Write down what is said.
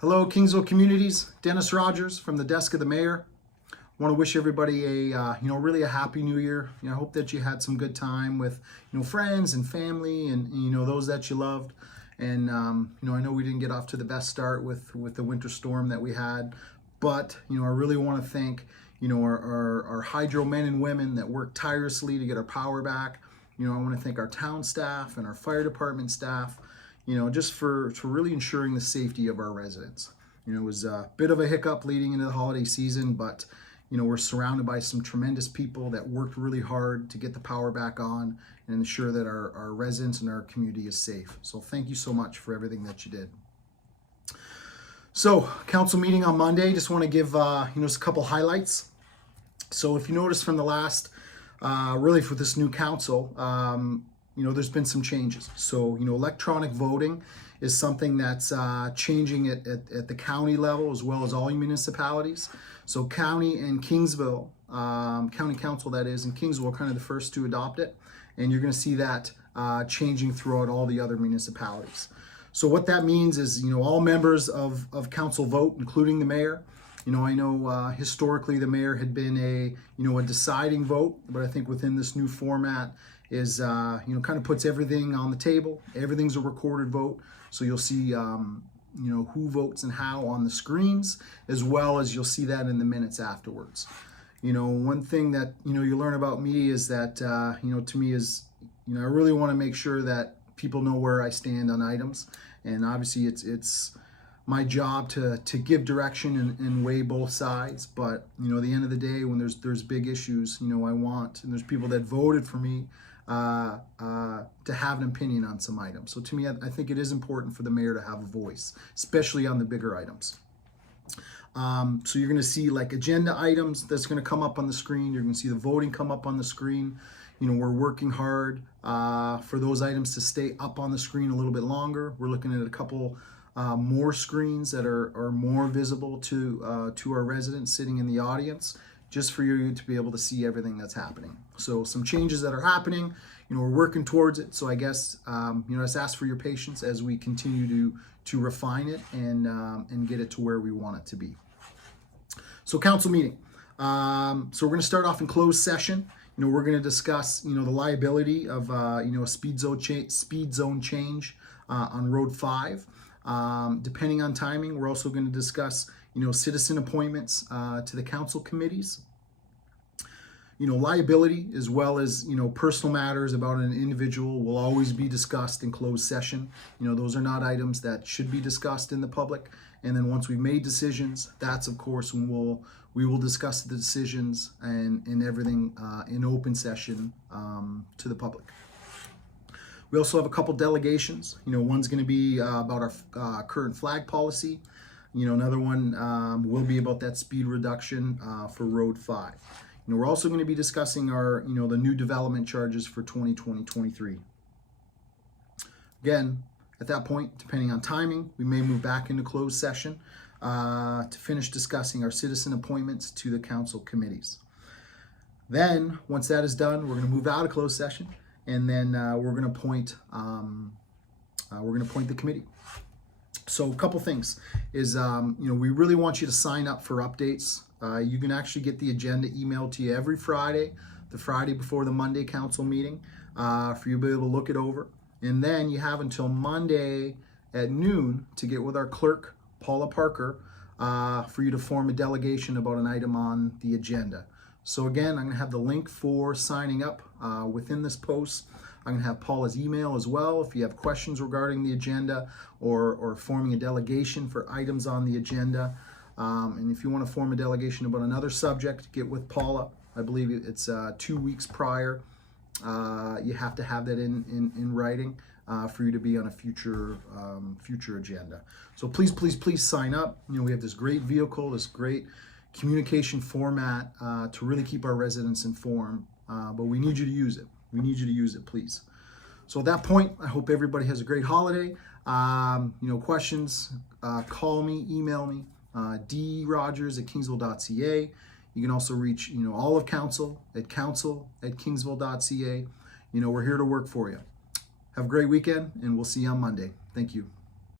Hello, Kingsville Communities. Dennis Rogers from the desk of the mayor. I want to wish everybody a really a happy new year. I hope that you had some good time with friends and family and those that you loved. And I know we didn't get off to the best start with the winter storm that we had, but I really want to thank our hydro men and women that worked tirelessly to get our power back. I want to thank our town staff and our fire department staff, just for really ensuring the safety of our residents. It was a bit of a hiccup leading into the holiday season, but we're surrounded by some tremendous people that worked really hard to get the power back on and ensure that our residents and our community is safe. So thank you so much for everything that you did. So council meeting on Monday, just want to give just a couple highlights. So if you notice from the last, really for this new council, there's been some changes. So, electronic voting is something that's changing at the county level as well as all municipalities. So county and Kingsville, county council that is, and Kingsville are kind of the first to adopt it. And you're gonna see that changing throughout all the other municipalities. So what that means is, all members of council vote, including the mayor. I know historically the mayor had been a deciding vote, but I think within this new format is kind of puts everything on the table. Everything's a recorded vote, so you'll see who votes and how on the screens, as well as you'll see that in the minutes afterwards. One thing that you learn about me is that to me is I really want to make sure that people know where I stand on items, and obviously it's my job to give direction and weigh both sides. But at the end of the day, when there's big issues, I want, and there's people that voted for me to have an opinion on some items. So to me, I think it is important for the mayor to have a voice, especially on the bigger items. So you're going to see like agenda items that's going to come up on the screen. You're going to see the voting come up on the screen. We're working hard for those items to stay up on the screen a little bit longer. We're looking at a couple more screens that are more visible to our residents sitting in the audience, just for you to be able to see everything that's happening. So some changes that are happening, we're working towards it. So I guess, just ask for your patience as we continue to refine it and get it to where we want it to be. So council meeting. So we're going to start off in closed session. We're going to discuss, the liability of, a speed zone change on Road 5. Depending on timing, we're also going to discuss, citizen appointments to the council committees. Liability as well as, personal matters about an individual will always be discussed in closed session. Those are not items that should be discussed in the public. And then once we've made decisions, that's of course when we will discuss the decisions and everything in open session to the public. We also have a couple delegations. One's going to be about our current flag policy. Another one will be about that speed reduction for Road 5. We're also going to be discussing our, the new development charges for 2020-23. Again, at that point, depending on timing, we may move back into closed session to finish discussing our citizen appointments to the council committees. Then, once that is done, we're going to move out of closed session, and then we're going to appoint the committee. So a couple things is, we really want you to sign up for updates. You can actually get the agenda emailed to you every Friday, the Friday before the Monday council meeting, for you to be able to look it over. And then you have until Monday at noon to get with our clerk, Paula Parker, for you to form a delegation about an item on the agenda. So again, I'm going to have the link for signing up within this post. I'm going to have Paula's email as well if you have questions regarding the agenda or forming a delegation for items on the agenda. And if you want to form a delegation about another subject, get with Paula. I believe it's 2 weeks prior. You have to have that in writing for you to be on a future agenda. So please sign up. We have this great vehicle, this great communication format to really keep our residents informed, but we need you to use it. We need you to use it, please. So at that point, I hope everybody has a great holiday. Questions, call me, email me, drogers@kingsville.ca. You can also reach, all of council at kingsville.ca. We're here to work for you. Have a great weekend, and we'll see you on Monday. Thank you.